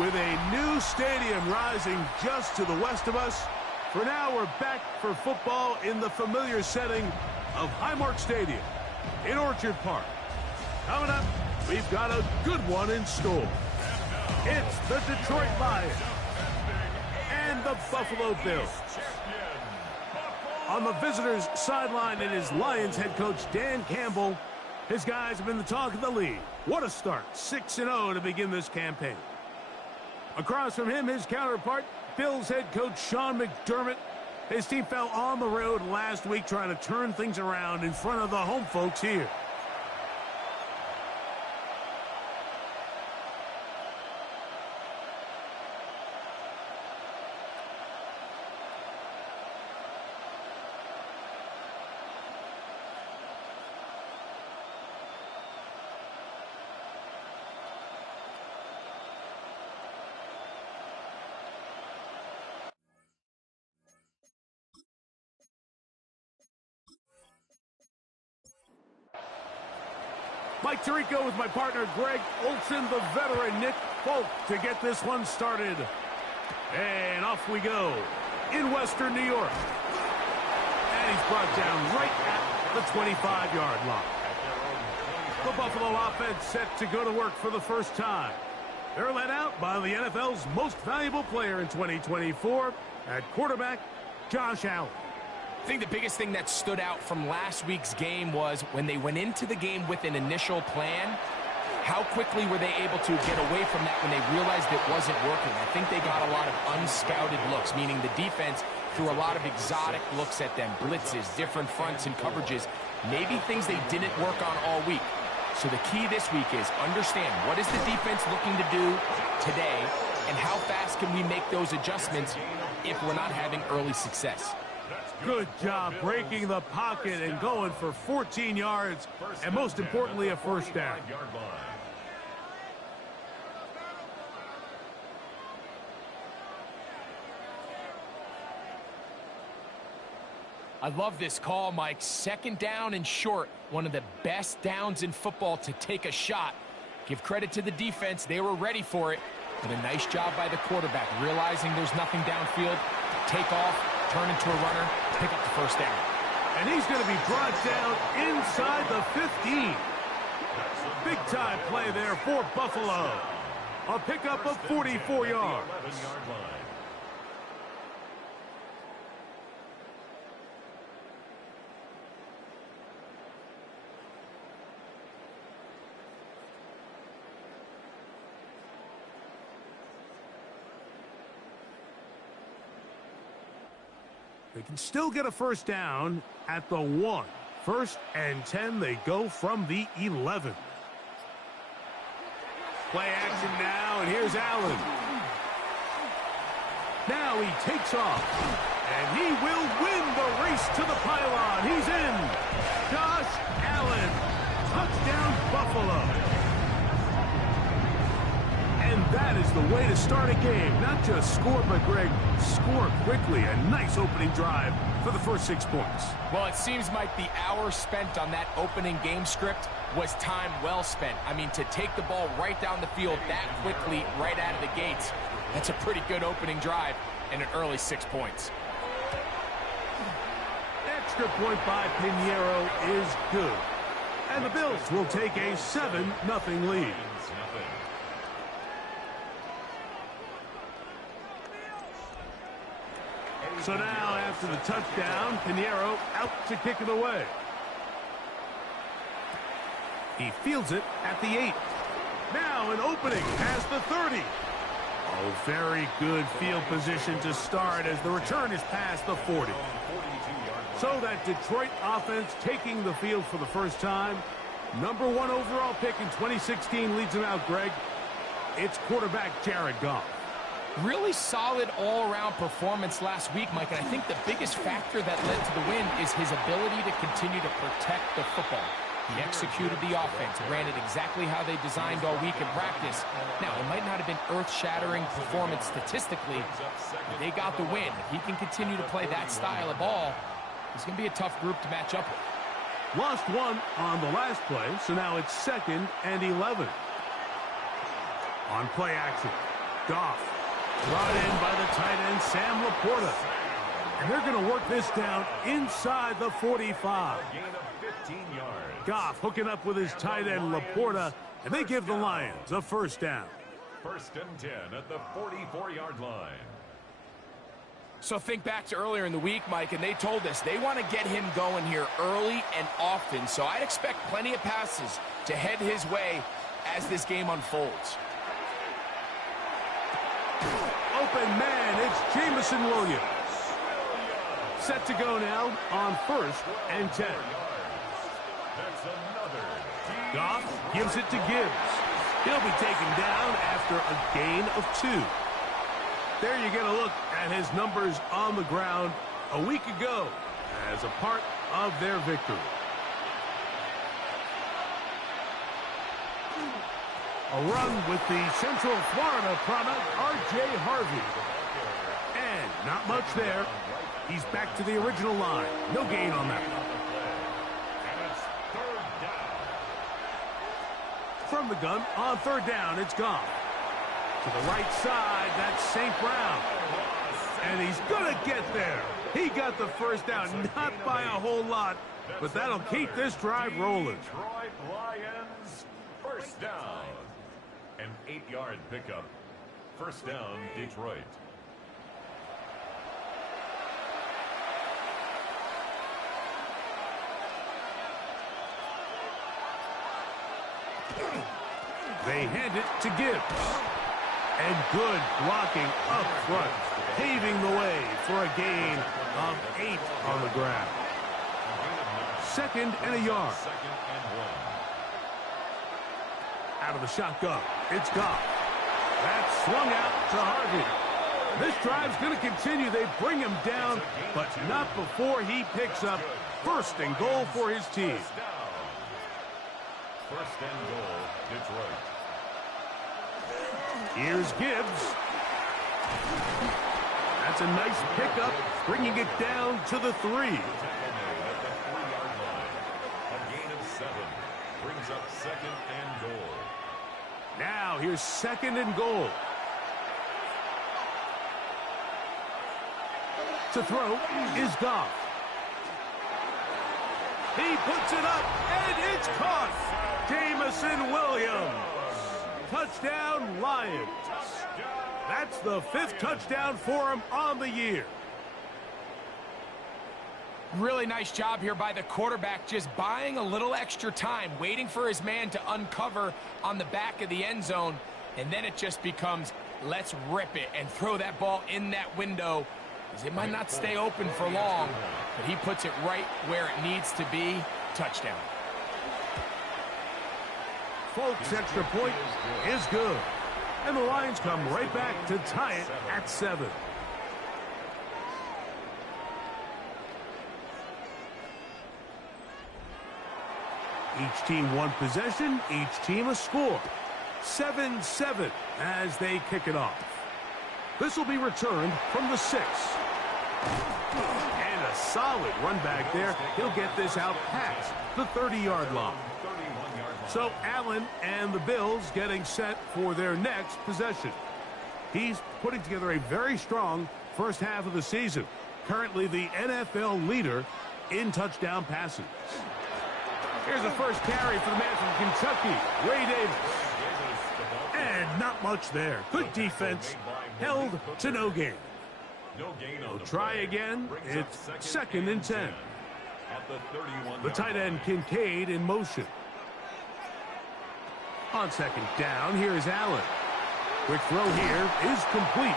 With a new stadium rising just to the west of us, for now we're back for football in the familiar setting of Highmark Stadium in Orchard Park. Coming up, we've got a good one in store. It's the Detroit Lions and the Buffalo Bills. On the visitors' sideline, it is Lions head coach Dan Campbell. His guys have been the talk of the league. What a start, 6-0 to begin this campaign. Across from him, his counterpart, Bills head coach Sean McDermott. His team fell on the road last week trying to turn things around in front of the home folks here. Mike Tirico with my partner Greg Olson, the veteran Nick Folk to get this one started. And off we go in Western New York. And he's brought down right at the 25-yard line. The Buffalo offense set to go to work for the first time. They're led out by the NFL's most valuable player in 2024 at quarterback, Josh Allen. I think the biggest thing that stood out from last week's game was when they went into the game with an initial plan, how quickly were they able to get away from that when they realized it wasn't working. I think they got a lot of unscouted looks, meaning the defense threw a lot of exotic looks at them, blitzes, different fronts and coverages, maybe things they didn't work on all week. So the key this week is understand what is the defense looking to do today and how fast can we make those adjustments if we're not having early success. Good job breaking the pocket and going for 14 yards, and most importantly, a first down. I love this call, Mike. Second down and short, one of the best downs in football to take a shot. Give credit to the defense. They were ready for it. But a nice job by the quarterback, realizing there's nothing downfield. Take off, turn into a runner, pick up the first down. And he's going to be brought down inside the 15. Big-time play there for Buffalo. A pickup of 44 yards. They can still get a first down at the 1. First and 10, they go from the 11. Play action now, and here's Allen. Now he takes off, and he will win the race to the pylon. He's in. Josh Allen, touchdown Buffalo. And that is the way to start a game. Not just score, but, Greg, score quickly. A nice opening drive for the first 6 points. Well, it seems like the hour spent on that opening game script was time well spent. I mean, to take the ball right down the field that quickly, right out of the gates, that's a pretty good opening drive and an early 6 points. Extra point by Pinheiro is good. And the Bills will take a 7-0 lead. So now, after the touchdown, Pinheiro out to kick it away. He fields it at the 8. Now an opening past the 30. Oh, very good field position to start as the return is past the 40. So that Detroit offense taking the field for the first time. Number 1 overall pick in 2016 leads them out, Greg. It's quarterback Jared Goff. Really solid all-around performance last week, Mike, and I think the biggest factor that led to the win is his ability to continue to protect the football. He executed the offense, ran it exactly how they designed all week in practice. Now, it might not have been earth-shattering performance statistically, but they got the win. If he can continue to play that style of ball, it's going to be a tough group to match up with. Lost one on the last play, so now it's 2nd and 11. On play action. Goff, brought in by the tight end, Sam Laporta. And they're going to work this down inside the 45. Gain of 15 yards. Goff hooking up with his tight end, Laporta, and they give the Lions a first down. 1st and 10 at the 44-yard line. So think back to earlier in the week, Mike, and they told us they want to get him going here early and often. So I'd expect plenty of passes to head his way as this game unfolds. Open man, it's Jameson Williams. Set to go now on 1st and 10. That's another. Goff gives it to Gibbs. He'll be taken down after a gain of 2. There you get a look at his numbers on the ground a week ago as a part of their victory. A run with the Central Florida product, R.J. Harvey. And not much there. He's back to the original line. No gain on that one. And it's 3rd down. From the gun, on 3rd down, it's Goff. To the right side, that's St. Brown. And he's going to get there. He got the first down, not by a whole lot, but that'll keep this drive rolling. Detroit Lions, 1st down. An 8-yard pickup. 1st down, Detroit. They hand it to Gibbs. And good blocking up front, paving the way for a gain of 8 on the ground. 2nd and a yard. 2nd and 1. Out of the shotgun, it's Goff. That's swung out to Harvey. This drive's going to continue. They bring him down, but not before he picks up 1st and goal for his team. 1st and goal, Detroit. Here's Gibbs. That's a nice pickup, bringing it down to the 3. At the 3-yard line. A gain of 7. Brings up 2nd and goal. Now here's 2nd and goal. To throw is Goff. He puts it up, and it's caught. Jameson Williams. Touchdown, Lions. That's the 5th touchdown for him on the year. Really nice job here by the quarterback, just buying a little extra time, waiting for his man to uncover on the back of the end zone, and then it just becomes, let's rip it and throw that ball in that window, because it might not stay open for long, but he puts it right where it needs to be. Touchdown. Folks, extra point is good. And the Lions come right back to tie it at 7. Each team one possession, each team a score. 7-7 as they kick it off. This will be returned from the 6. And a solid run back there. He'll get this out past the 30-yard line. So Allen and the Bills getting set for their next possession. He's putting together a very strong first half of the season. Currently the NFL leader in touchdown passes. Here's the first carry for the man from Kentucky, Ray Davis. And not much there. Good defense. Held to no gain. They'll try again. It's 2nd and 10. The tight end Kincaid in motion. On 2nd down, here's Allen. Quick throw here is complete.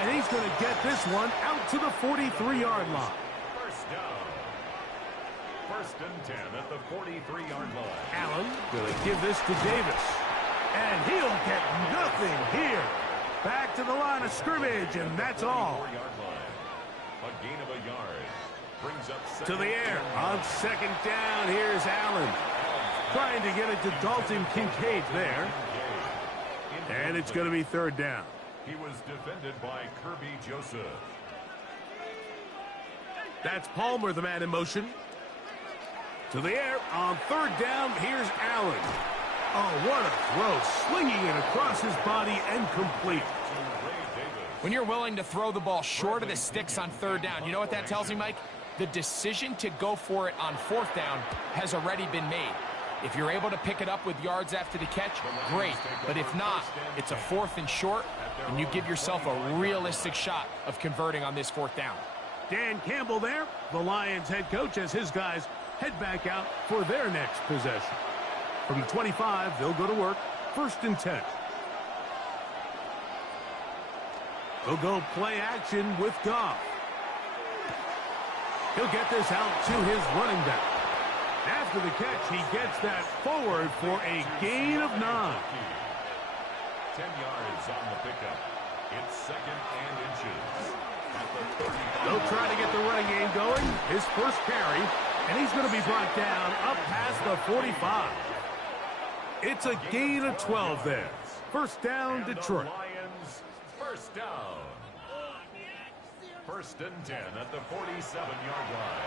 And he's going to get this one out to the 43-yard line. First down. 1st and 10 at the 43-yard line. Allen going to give this to Davis. And he'll get nothing here. Back to the line of scrimmage, and that's all. 4-yard line. A gain of a yard. Brings up To the air. On 2nd down, here's Allen. Trying to get it to Dalton Kincaid there. And it's going to be 3rd down. He was defended by Kirby Joseph. That's Palmer, the man in motion. To the air. On 3rd down, here's Allen. Oh, what a throw. Slinging it across his body and complete. When you're willing to throw the ball short of the sticks on third down, you know what that tells me, Mike? The decision to go for it on fourth down has already been made. If you're able to pick it up with yards after the catch, great. But if not, it's a 4th and short, and you give yourself a realistic shot of converting on this 4th down. Dan Campbell there, the Lions head coach, as his guys head back out for their next possession. From the 25, they'll go to work, 1st and 10. They'll go play action with Goff. He'll get this out to his running back. After the catch, he gets that forward for a gain of 9. 10 yards on the pickup. It's 2nd and inches. They'll try to get the running game going. His first carry, and he's going to be brought down up past the 45. It's a gain of 12 there. 1st down, Detroit. Lions, 1st down. 1st and 10 at the 47-yard line.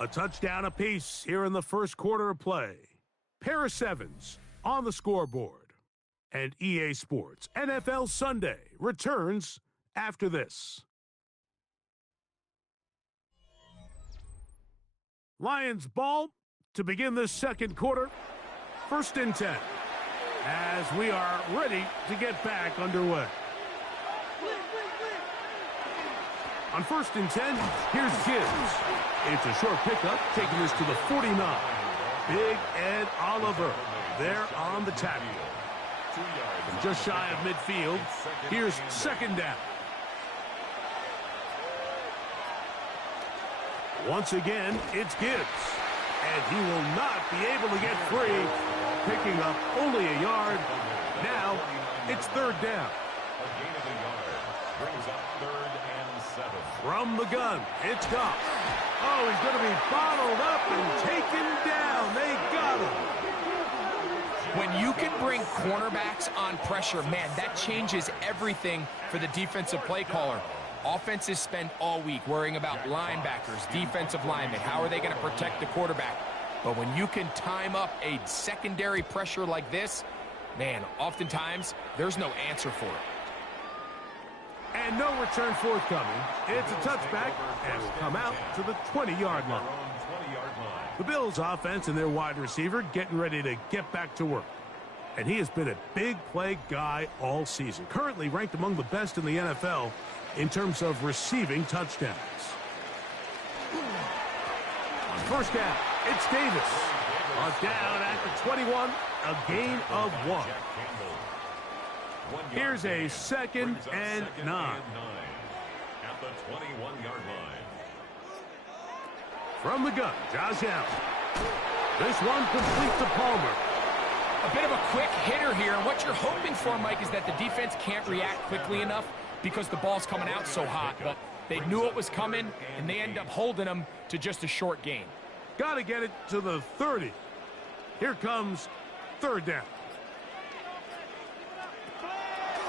A touchdown apiece here in the first quarter of play. Pair of 7s on the scoreboard. And EA Sports NFL Sunday returns after this. Lions ball to begin this second quarter. 1st and 10 as we are ready to get back underway. On 1st and 10, here's Gibbs. It's a short pickup, taking this to the 49. Big Ed Oliver there on the tackle. From just shy of midfield, here's 2nd down. Once again, it's Gibbs. And he will not be able to get free, picking up only a yard. Now, it's 3rd down. A gain of a yard brings up 3rd and 7. From the gun, it's Goff. Oh, he's going to be bottled up and taken down. They got him. When you can bring cornerbacks on pressure, man, that changes everything for the defensive play caller. Offenses spend all week worrying about linebackers, defensive linemen. How are they going to protect the quarterback? But when you can time up a secondary pressure like this, man, oftentimes there's no answer for it. And no return forthcoming. It's a touchback, and will come out to the 20-yard line. The Bills' offense and their wide receiver getting ready to get back to work. And he has been a big play guy all season. Currently ranked among the best in the NFL in terms of receiving touchdowns. On 1st down, it's Davis. Brought down at the 21, a gain of 1. Here's a 2nd and 9. At the 21-yard line. From the gun, Josh Allen. This one complete to Palmer. A bit of a quick hitter here, and what you're hoping for, Mike, is that the defense can't react quickly enough because the ball's coming out so hot. But they knew it was coming, and they end up holding them to just a short gain. Got to get it to the 30. Here comes 3rd down.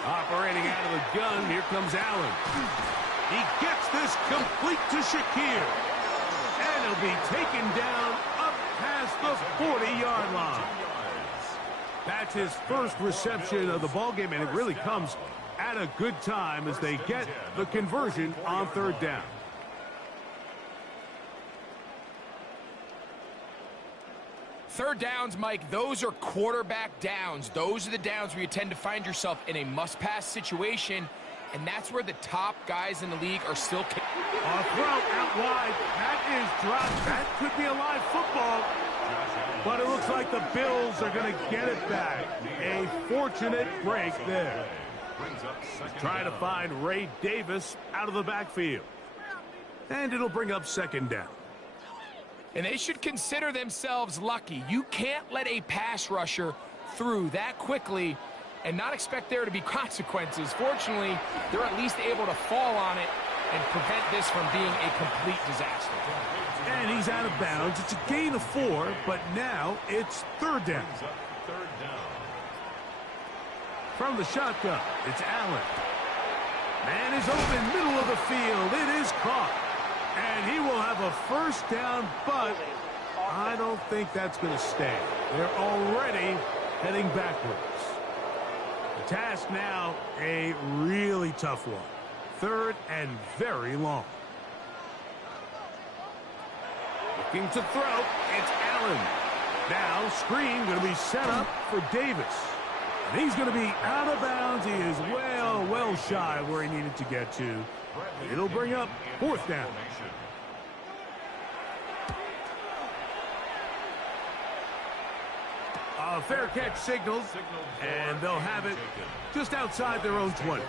Operating out of the gun, here comes Allen. He gets this complete to Shakir. And he'll be taken down up past the 40-yard line. That's his first reception of the ballgame, and it really comes at a good time as they get the conversion on 3rd down. Third downs, Mike, those are quarterback downs. Those are the downs where you tend to find yourself in a must-pass situation, and that's where the top guys in the league are still kicking. A throw out wide. That is dropped. That could be a live football. But it looks like the Bills are going to get it back. A fortunate break there. Trying to find Ray Davis out of the backfield. And it'll bring up 2nd down. And they should consider themselves lucky. You can't let a pass rusher through that quickly and not expect there to be consequences. Fortunately, they're at least able to fall on it and prevent this from being a complete disaster. And he's out of bounds. It's a gain of 4, but now it's 3rd down. From the shotgun, it's Allen. Man is open, middle of the field. It is caught. And he will have a 1st down, but I don't think that's going to stay. They're already heading backwards. The task now, a really tough one. 3rd and very long. Looking to throw, it's Allen. Now, screen going to be set up for Davis. And he's going to be out of bounds. He is well shy where he needed to get to. It'll bring up 4th down. A fair catch signaled, and they'll have it just outside their own 20.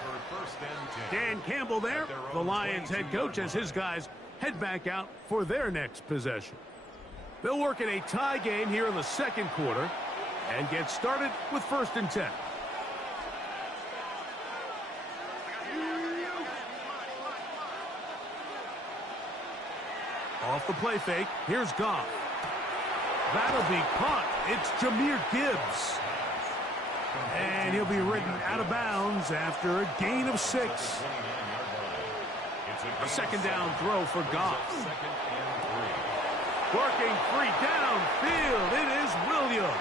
Dan Campbell there, the Lions head coach, as his guys head back out for their next possession. They'll work in a tie game here in the 2nd quarter and get started with 1st and 10. Off the play fake, here's Goff. That'll be caught. It's Jahmyr Gibbs. And he'll be ridden out of bounds after a gain of 6. A 2nd down throw for Goff. Working free downfield. It is Williams.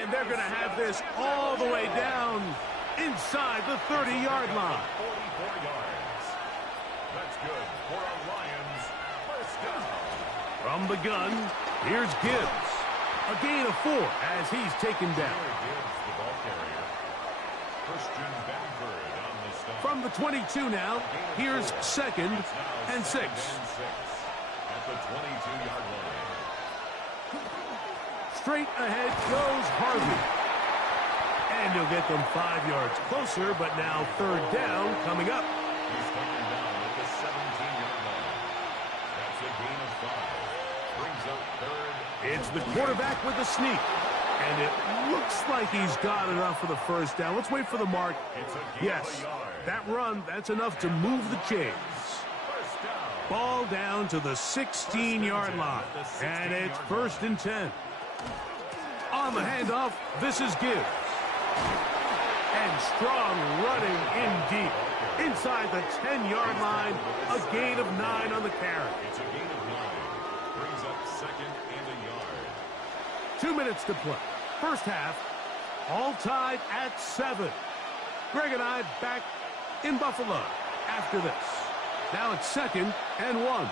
And they're going to have this all the way down inside the 30-yard line. 44 yards. That's good for a Lions first down. From the gun, here's Gibbs. A gain of 4 as he's taken down. From the 22 now, here's 2nd and 6. At the 22-yard line. Straight ahead goes Harvey. And he'll get them 5 yards closer, but now 3rd down coming up. He's taken down at the 17-yard line. That's a gain of 5. Brings up 3rd. It's the quarterback with the sneak. And it looks like he's got enough for the 1st down. Let's wait for the mark. Yes, that run, that's enough to move the chains. Ball down to the 16-yard line. And it's 1st and 10. On the handoff, this is Gibbs. And strong running in deep. Inside the 10-yard line, a gain of 9 on the carry. It's a gain of 9. Brings up 2nd and a yard. 2 minutes to play. 1st half, all tied at 7. Greg and I back in Buffalo after this. Now it's 2nd and 1.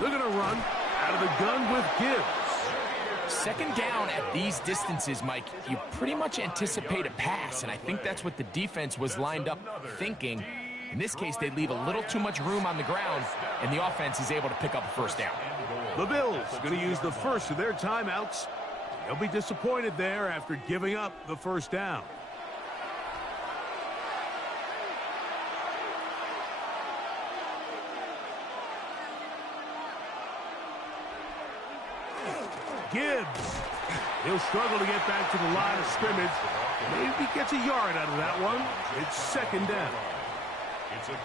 They're going to run out of the gun with Gibbs. 2nd down at these distances, Mike, you pretty much anticipate a pass, and I think that's what the defense was lined up thinking. In this case, they leave a little too much room on the ground, and the offense is able to pick up a 1st down. The Bills going to use the first of their timeouts. They'll be disappointed there after giving up the 1st down. Gibbs. He'll struggle to get back to the line of scrimmage. Maybe gets a yard out of that one. It's 2nd down.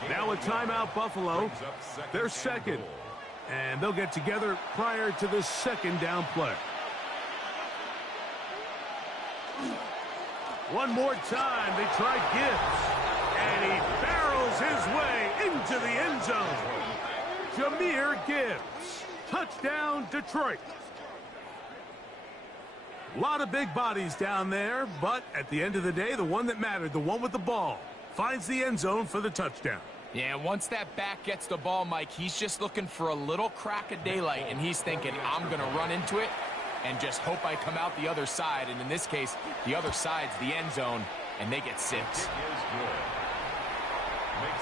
Now a timeout, Buffalo. They're 2nd. And they'll get together prior to the 2nd down play. One more time, they try Gibbs. And he barrels his way into the end zone. Jahmyr Gibbs. Touchdown, Detroit. A lot of big bodies down there, but at the end of the day, the one that mattered, the one with the ball, finds the end zone for the touchdown. Yeah, once that back gets the ball, Mike, he's just looking for a little crack of daylight, and he's thinking, I'm going to run into it and just hope I come out the other side. And in this case, the other side's the end zone, and they get 6. Makes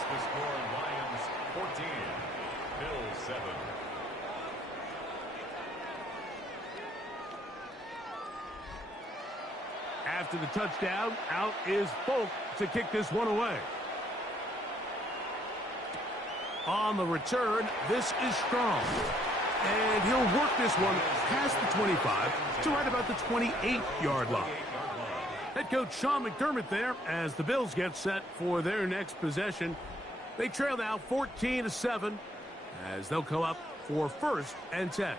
the score Lions 14, Bills 7. After the touchdown, out is Folk to kick this one away. On the return, this is Strong. And he'll work this one past the 25 to right about the 28-yard line. Head coach Sean McDermott there as the Bills get set for their next possession. They trail now 14-7 as they'll come up for 1st and 10.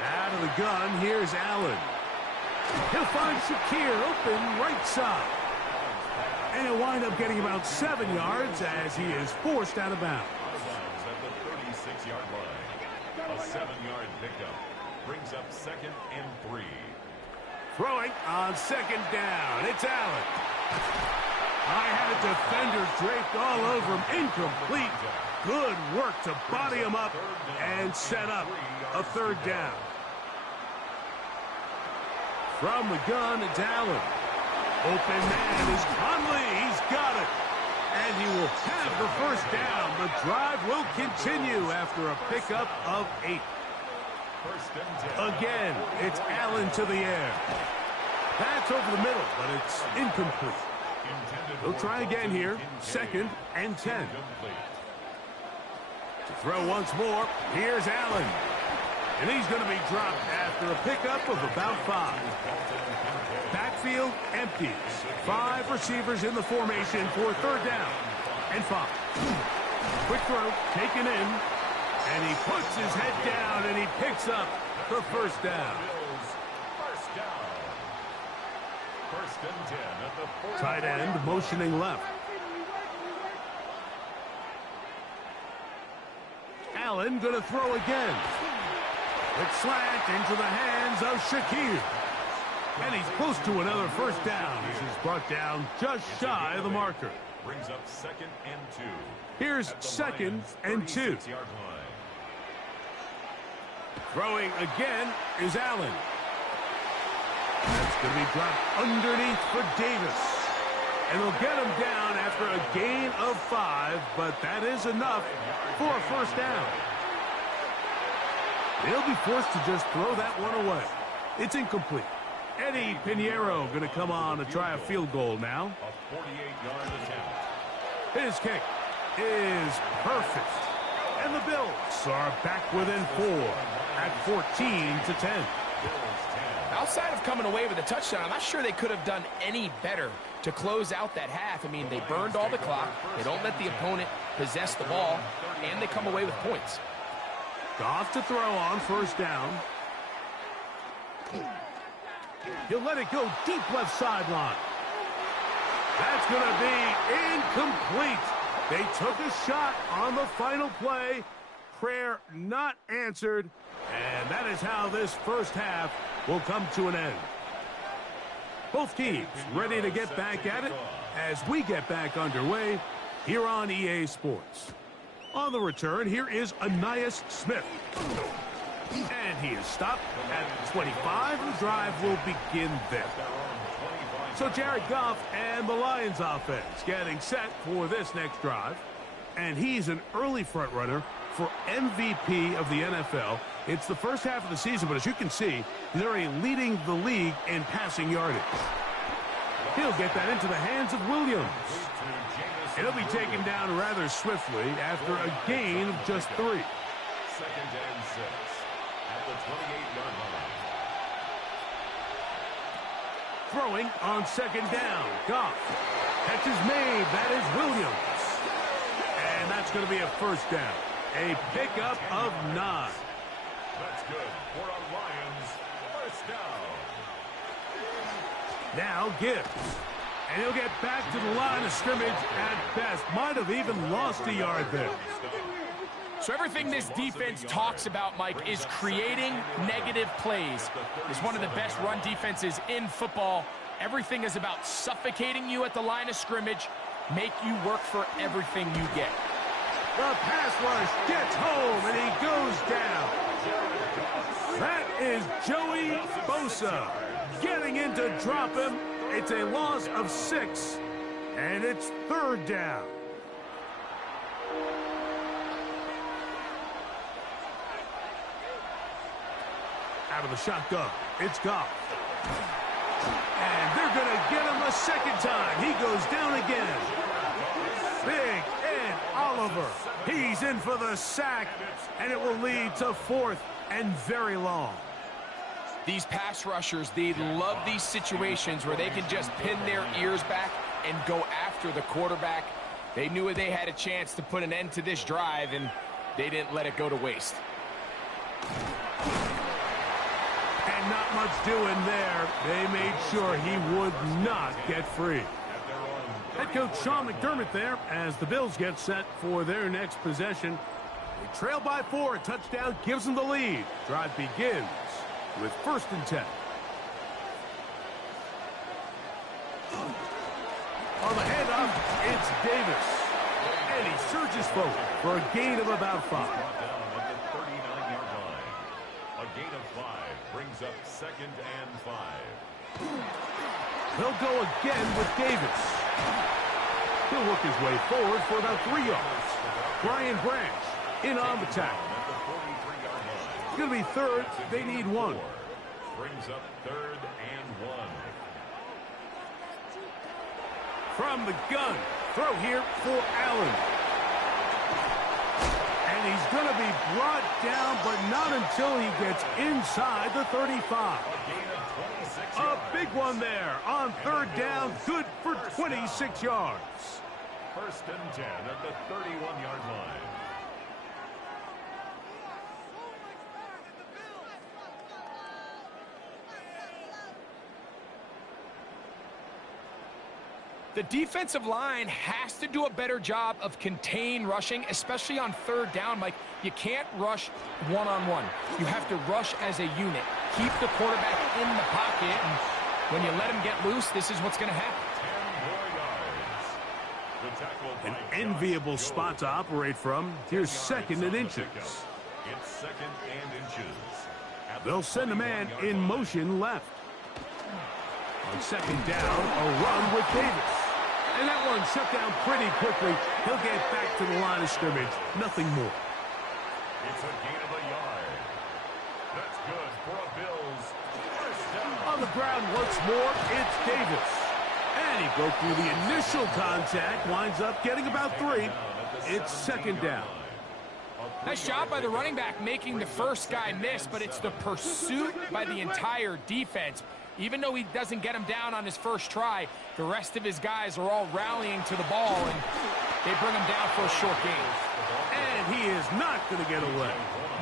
Out of the gun, here's Allen. He'll find Shakir open right side. And he'll wind up getting about 7 yards as he is forced out of bounds. At the 36-yard line. A 7-yard pickup brings up 2nd and 3. Throwing on 2nd down. It's Allen. I had a defender draped all over him. Incomplete. Good work to body him up and set up a 3rd down. From the gun, it's Allen. Open man is Conley. He's got it. And he will have the 1st down. The drive will continue after a pickup of 8. Again, it's Allen to the air. That's over the middle, but it's incomplete. He'll try again here. 2nd and 10. To throw once more, here's Allen. And he's going to be dropped after a pickup of about 5. Backfield empties. 5 receivers in the formation for 3rd down and 5. Quick throw, taken in. And he puts his head down and he picks up the 1st down. Tight end motioning left. Allen going to throw again. It's slant into the hands of Shakir. And he's close to another 1st down. This is brought down just shy of the marker. Brings up 2nd and 2. Here's 2nd and 2. Throwing again is Allen. That's going to be dropped underneath for Davis. And they'll get him down after a gain of 5, but that is enough for a 1st down. They'll be forced to just throw that one away. It's incomplete. Eddie Pinheiro going to come on to try a field goal now. A 48-yard attempt. His kick is perfect. And the Bills are back within 4 at 14-10. Outside of coming away with a touchdown, I'm not sure they could have done any better to close out that half. I mean, they burned all the clock. They don't let the opponent possess the ball, and they come away with points. Goff to throw on 1st down. He'll let it go deep left sideline. That's going to be incomplete. They took a shot on the final play. Prayer not answered. And that is how this 1st half will come to an end. Both teams ready to get back at it as we get back underway here on EA Sports. On the return, here is Ainias Smith. And he is stopped at 25. The drive will begin there. So Jared Goff and the Lions offense getting set for this next drive. And he's an early front runner for MVP of the NFL. It's the 1st half of the season, but as you can see, he's already leading the league in passing yardage. He'll get that into the hands of Williams. It'll be taken down rather swiftly after a gain of just 3. 2nd and 6 at the 28-yard line. Throwing on 2nd down. Goff. Catch is made. That is Williams. And that's going to be a 1st down. A pickup of 9. That's good for a Lions 1st down. Now Gibbs. And he'll get back to the line of scrimmage at best. Might have even lost a yard there. So everything this defense talks about, Mike, is creating negative plays. It's one of the best run defenses in football. Everything is about suffocating you at the line of scrimmage, make you work for everything you get. The pass rush gets home, and he goes down. That is Joey Bosa getting in to drop him. It's a loss of 6, and it's 3rd down. Out of the shotgun, it's Goff. And they're going to get him a 2nd time. He goes down again. Big Ed Oliver. He's in for the sack, and it will lead to 4th and very long. These pass rushers, they love these situations where they can just pin their ears back and go after the quarterback. They knew they had a chance to put an end to this drive, and they didn't let it go to waste. And not much doing there. They made sure he would not get free. At their own Head coach Sean McDermott there as the Bills get set for their next possession. They trail by 4. A touchdown gives them the lead. Drive begins with 1st and 10. On the handoff, it's Davis. And he surges forward for a gain of about 5. Down at the 39-yard line. A gain of 5 brings up 2nd and 5. He'll go again with Davis. He'll work his way forward for about 3 yards. Brian Branch in on the tackle. At the 43-yard line. It's going to be 3rd. They need 1. Brings up 3rd and 1. From the gun, throw here for Allen. And he's going to be brought down, but not until he gets inside the 35. A gain of 26 A yards. big one there on 3rd down, good for 26 yards. 1st and 10 at the 31-yard line. The defensive line has to do a better job of contain rushing, especially on 3rd down. Mike, you can't rush one-on-one. You have to rush as a unit. Keep the quarterback in the pocket, and when you let him get loose, this is what's going to happen. 10 more yards. The tackle by An Josh enviable Jones. spot to operate from. Here's 2nd and inches. It's 2nd and inches. At the They'll send a man 41-yard in line. motion left. On 2nd down, a run with Davis. And that one shut down pretty quickly. He'll get back to the line of scrimmage. Nothing more. It's a gain of a yard. That's good for a Bills first down. On the ground once more, it's Davis. And he broke through the initial contact, winds up getting about 3. It's 2nd down. Nice job by the running back making the first guy miss, but it's the pursuit by the entire defense. Even though he doesn't get him down on his first try, the rest of his guys are all rallying to the ball, and they bring him down for a short gain. And he is not going to get away.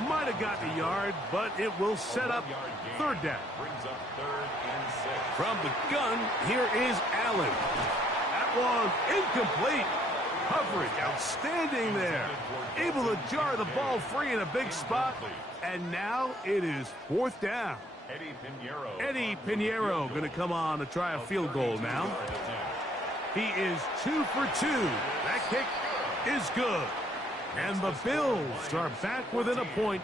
Might have gotten a yard, but it will set up 3rd down. Brings up 3rd and 6. From the gun, here is Allen. That one incomplete. Coverage outstanding there. Able to jar the ball free in a big spot. And now it is 4th down. Eddie Pinheiro going to come on to try a field goal now. He is 2 for 2. That kick is good. And the Bills are back within a point.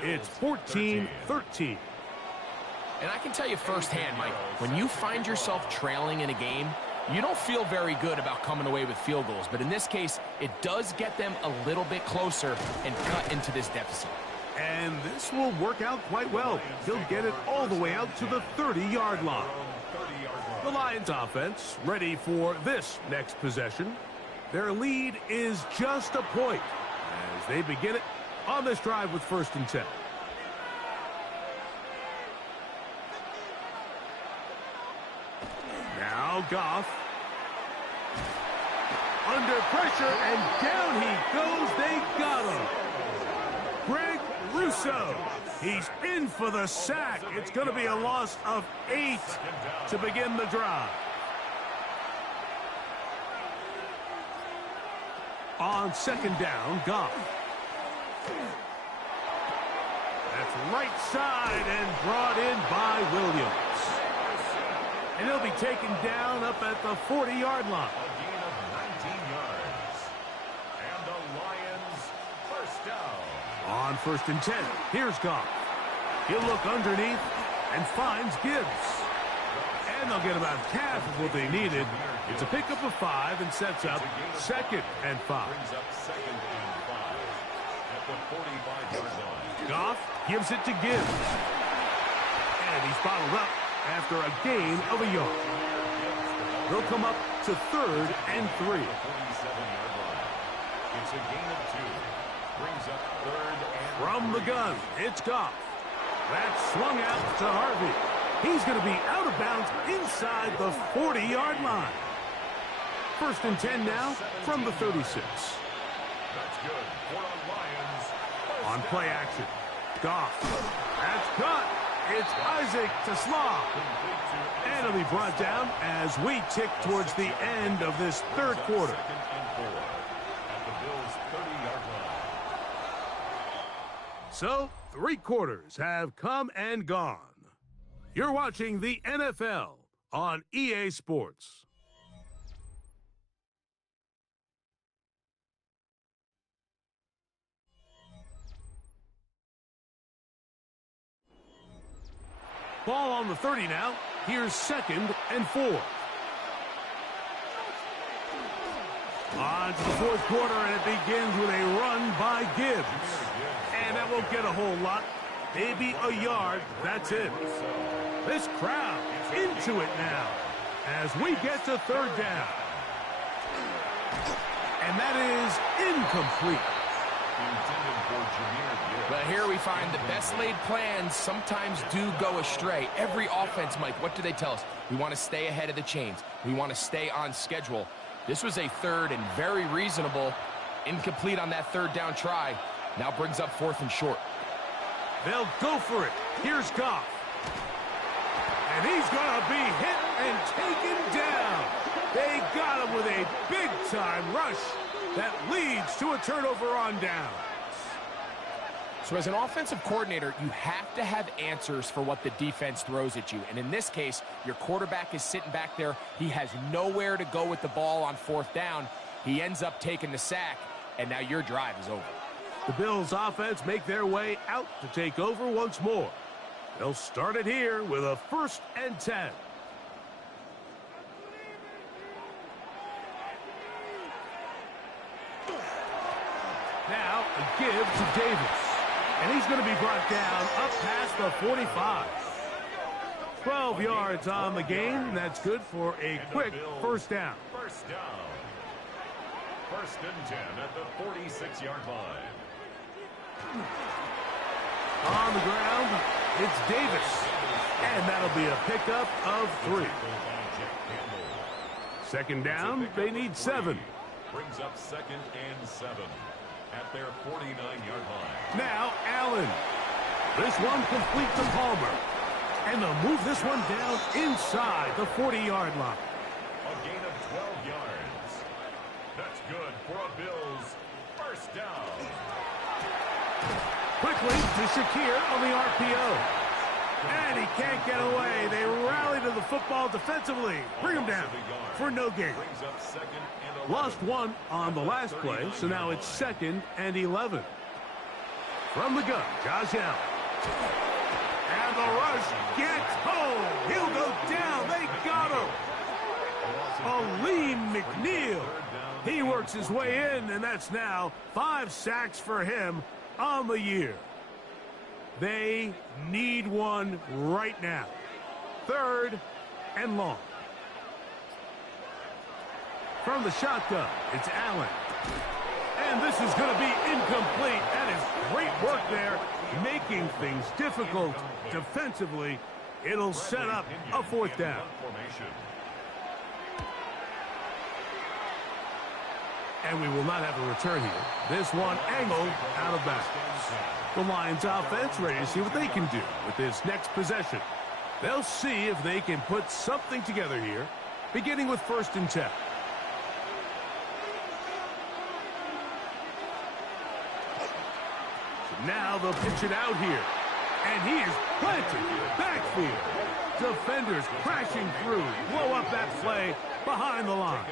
It's 14-13. And I can tell you firsthand, Mike, when you find yourself trailing in a game, you don't feel very good about coming away with field goals. But in this case, it does get them a little bit closer and cut into this deficit. And this will work out quite well. He'll get it all the way out to the 30-yard line. The Lions offense ready for this next possession. Their lead is just a point as they begin it on this drive with 1st and 10. Now Goff. Under pressure, and down he goes. They got him. Greg Rousseau. He's in for the sack. It's going to be a loss of 8 to begin the drive. On 2nd down, Goff. That's right side and brought in by Williams. And he'll be taken down up at the 40-yard line. A gain of 19 yards. And the Lions first down. On 1st and 10, here's Goff. He'll look underneath and finds Gibbs. And they'll get about half of what they needed. It's a pickup of 5 and sets up 2nd and 5. Brings up 2nd and 5 at the 45-yard line. Goff gives it to Gibbs. And he's bottled up after a gain of a yard. They'll come up to 3rd and 3. 47-yard line. It's a gain of 2. Brings up 3rd and From the gun, it's Goff. That's swung out to Harvey. He's going to be out of bounds inside the 40-yard line. 1st and 10 now from the 36. That's good for the Lions. On play action, Goff. That's cut. It's Isaac TeSlaa. And it'll be brought down as we tick towards the end of this third quarter. So, 3 quarters have come and gone. You're watching the NFL on EA Sports. Ball on the 30 now. Here's 2nd and 4. On to the 4th quarter, and it begins with a run by Gibbs. And that won't get a whole lot. Maybe a yard. That's it. This crowd into it now as we get to 3rd down. And that is incomplete. But here we find the best laid plans sometimes do go astray. Every offense, Mike, what do they tell us? We want to stay ahead of the chains. We want to stay on schedule. This was a 3rd and very reasonable. Incomplete on that 3rd down try. Now brings up 4th and short. They'll go for it. Here's Goff. And he's going to be hit and taken down. They got him with a big-time rush that leads to a turnover on down. So as an offensive coordinator, you have to have answers for what the defense throws at you. And in this case, your quarterback is sitting back there. He has nowhere to go with the ball on 4th down. He ends up taking the sack, and now your drive is over. The Bills offense make their way out to take over once more. They'll start it here with a 1st and 10. Now a give to Davis. And he's going to be brought down up past the 45. 12 yards on the game. That's good for a quick 1st down. 1st down. 1st and 10 at the 46-yard line. On the ground, it's Davis. And that'll be a pickup of 3. 2nd down, they need 7. Brings up 2nd and 7 at their 49-yard line. Now Allen. This one complete to Palmer. And they'll move this one down inside the 40-yard line. A gain of 12 yards. That's good for a Bills 1st down. Quickly to Shakir on the RPO. And he can't get away. They rally to the football defensively. Bring him down for no gain. Lost 1 on the last play, so now it's 2nd and 11. From the gun, Josh Allen. And the rush gets home. He'll go down. They got him. Aleem McNeil. He works his way in, and that's now 5 sacks for him on the year. They need one right now. 3rd and long. From the shotgun, it's Allen. And this is going to be incomplete. That is great work there, making things difficult defensively. It'll set up a 4th down. And we will not have a return here. This one angled out of bounds. The Lions offense ready to see what they can do with this next possession. They'll see if they can put something together here, beginning with 1st and 10. So now they'll pitch it out here. And he is planted in the backfield. Defenders crashing through, blow up that play behind the line.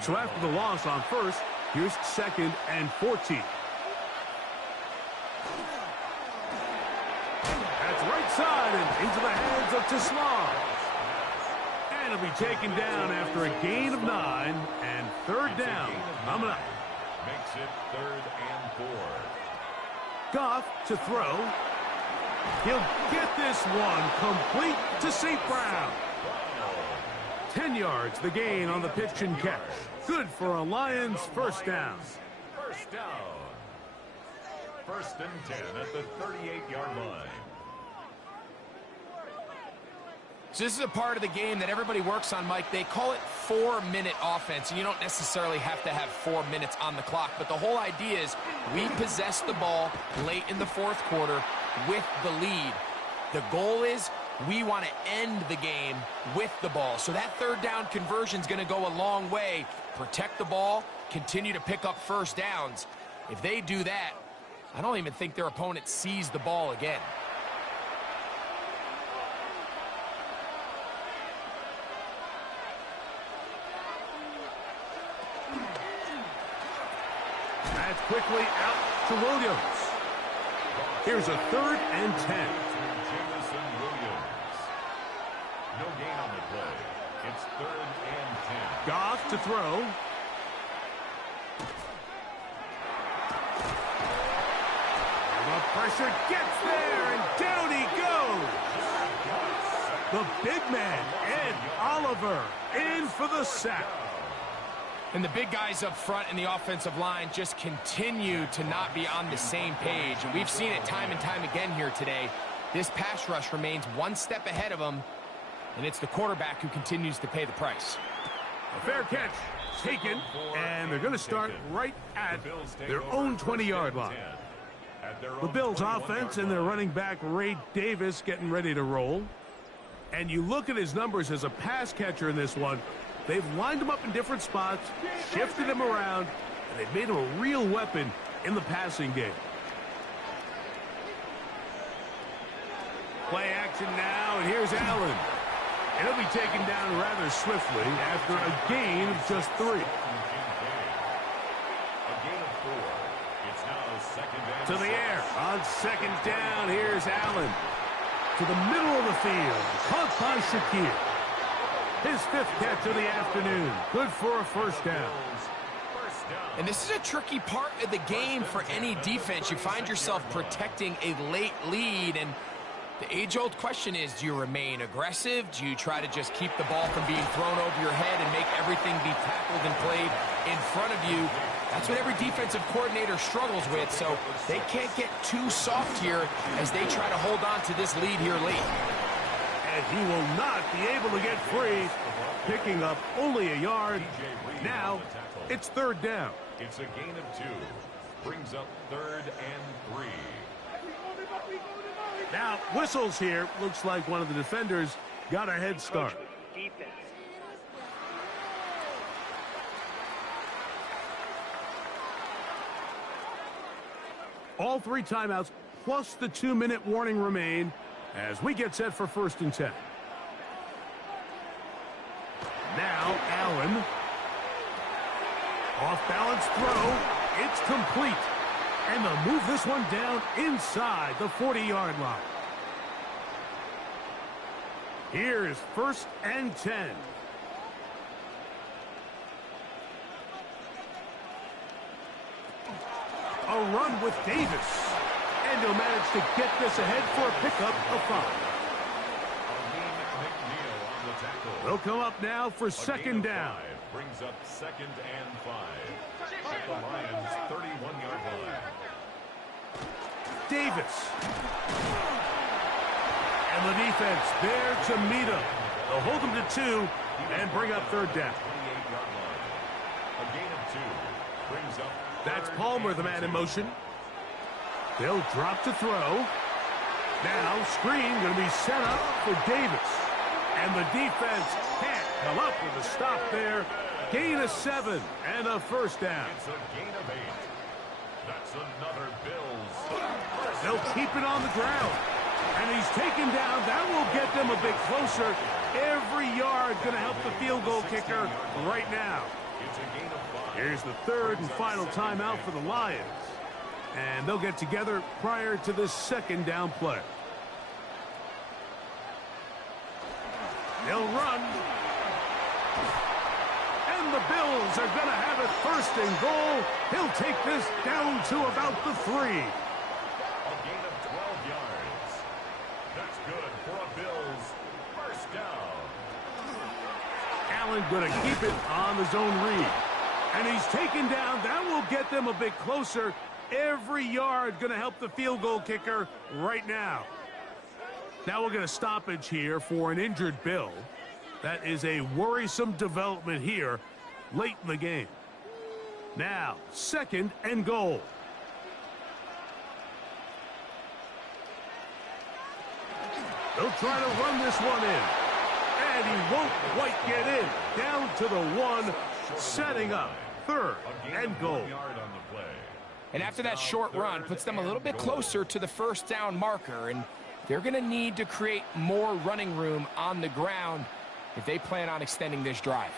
So after the loss on 1st, here's 2nd and 14. That's right side and into the hands of TeSlaa. And it'll be taken down after a gain of 9 and 3rd down. Coming up. Makes it 3rd and 4. Goff to throw. He'll get this one complete to St. Brown. 10 yards the gain on the pitch and catch. Good for a Lions 1st down. 1st down. 1st and 10 at the 38-yard line. So this is a part of the game that everybody works on, Mike. They call it 4-minute offense, and you don't necessarily have to have 4 minutes on the clock. But the whole idea is we possess the ball late in the 4th quarter with the lead. The goal is we want to end the game with the ball. So that third down conversion is going to go a long way. Protect the ball, continue to pick up first downs. If they do that, I don't even think their opponent sees the ball again. That's quickly out to Williams. Here's a 3rd and 10. Jamison Williams. No gain on the play. It's 3rd and 10. Goff to throw. The pressure gets there, and down he goes. The big man, Ed Oliver, in for the sack. And the big guys up front in the offensive line just continue to not be on the same page. And we've seen it time and time again here today. This pass rush remains one step ahead of them, and it's the quarterback who continues to pay the price. A fair catch taken, and they're going to start right at their own 20-yard line. The Bills offense and their running back Ray Davis getting ready to roll. And you look at his numbers as a pass catcher in this one. They've lined him up in different spots, shifted him around, and they've made him a real weapon in the passing game. Play action now, and here's Allen. And he'll be taken down rather swiftly after a gain of just 3. A gain of 4. It's now 2nd and To the air. On 2nd down, here's Allen. To the middle of the field. Caught by Shakir. His 5th catch of the afternoon. Good for a first down. And this is a tricky part of the game for any defense. You find yourself protecting a late lead, and the age-old question is, do you remain aggressive? Do you try to just keep the ball from being thrown over your head and make everything be tackled and played in front of you? That's what every defensive coordinator struggles with, so they can't get too soft here as they try to hold on to this lead here late. And he will not be able to get free, picking up only a yard. Now, it's 3rd down. It's a gain of 2. Brings up 3rd and 3. Now, whistles here. Looks like one of the defenders got a head start. All 3 timeouts plus the 2-minute warning remain as we get set for 1st and 10. Now, Allen. Off-balance throw. It's complete. And they'll move this one down inside the 40-yard line. Here's 1st and 10. A run with Davis. And he'll manage to get this ahead for a pickup of 5. They'll come up now for 2nd down. Brings up 2nd and 5. At the Lions' 31-yard line. Davis. And the defense there to meet him. They'll hold him to 2 and bring up 3rd down. 28-yard line. A gain of 2. Brings up. That's Palmer, the man in motion. They'll drop to throw. Now, screen going to be set up for Davis. And the defense can't come up with a stop there. Gain of 7 and a 1st down. It's a gain of 8. That's another Bills. They'll keep it on the ground. And he's taken down. That will get them a bit closer. Every yard going to help the field goal kicker right now. It's a gain of 5. Here's the 3rd and final timeout for the Lions. And they'll get together prior to this 2nd down play. They'll run. And the Bills are going to have it 1st and goal. He'll take this down to about the 3. A gain of 12 yards. That's good for a Bills 1st down. Allen going to keep it on the zone read. And he's taken down. That will get them a bit closer. Every yard going to help the field goal kicker right now. Now we'll get a stoppage here for an injured Bill. That is a worrisome development here late in the game. Now, 2nd and goal. He'll try to run this one in. And he won't quite get in. Down to the 1, setting up 3rd and goal. And after that short run, puts them a little bit closer to the first down marker. And they're going to need to create more running room on the ground if they plan on extending this drive.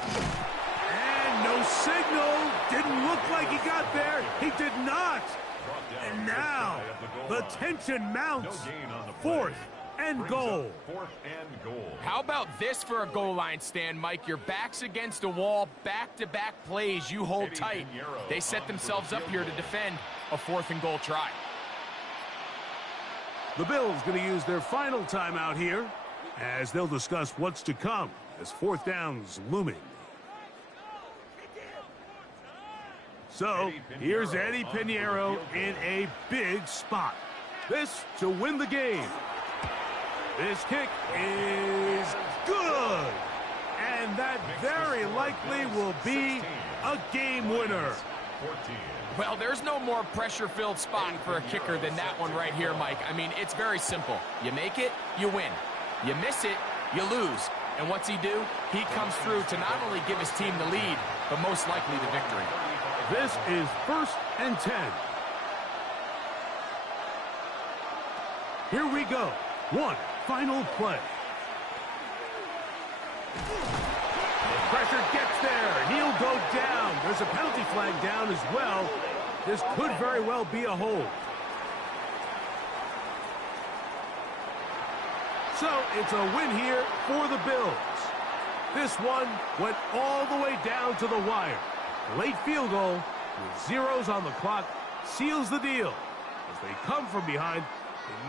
And no signal. Didn't look like he got there. He did not. And now the tension mounts. 4th and goal. How about this for a goal line stand, Mike? Your back's against a wall, back-to-back plays. You hold tight. They set themselves up here to defend a 4th and goal try. The Bills going to use their final timeout here as they'll discuss what's to come as 4th down's looming. So, here's Eddie Pinheiro in a big spot. This to win the game. This kick is good. And that very likely will be a game winner. Well, there's no more pressure-filled spot for a kicker than that one right here, Mike. I mean, it's very simple. You make it, you win. You miss it, you lose. And what's he do? He comes through to not only give his team the lead, but most likely the victory. This is 1st and 10. Here we go. One final play. The pressure gets there, and he'll go down. There's a penalty flag down as well. This could very well be a hold. So it's a win here for the Bills. This one went all the way down to the wire. Late field goal with zeros on the clock seals the deal. As they come from behind,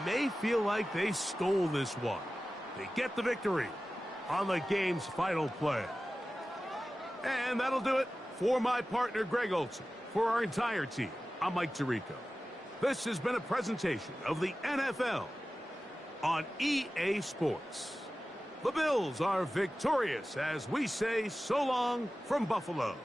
they may feel like they stole this one. They get the victory on the game's final play. And that'll do it for my partner, Greg Olsen. For our entire team, I'm Mike Tirico. This has been a presentation of the NFL on EA Sports. The Bills are victorious as we say so long from Buffalo.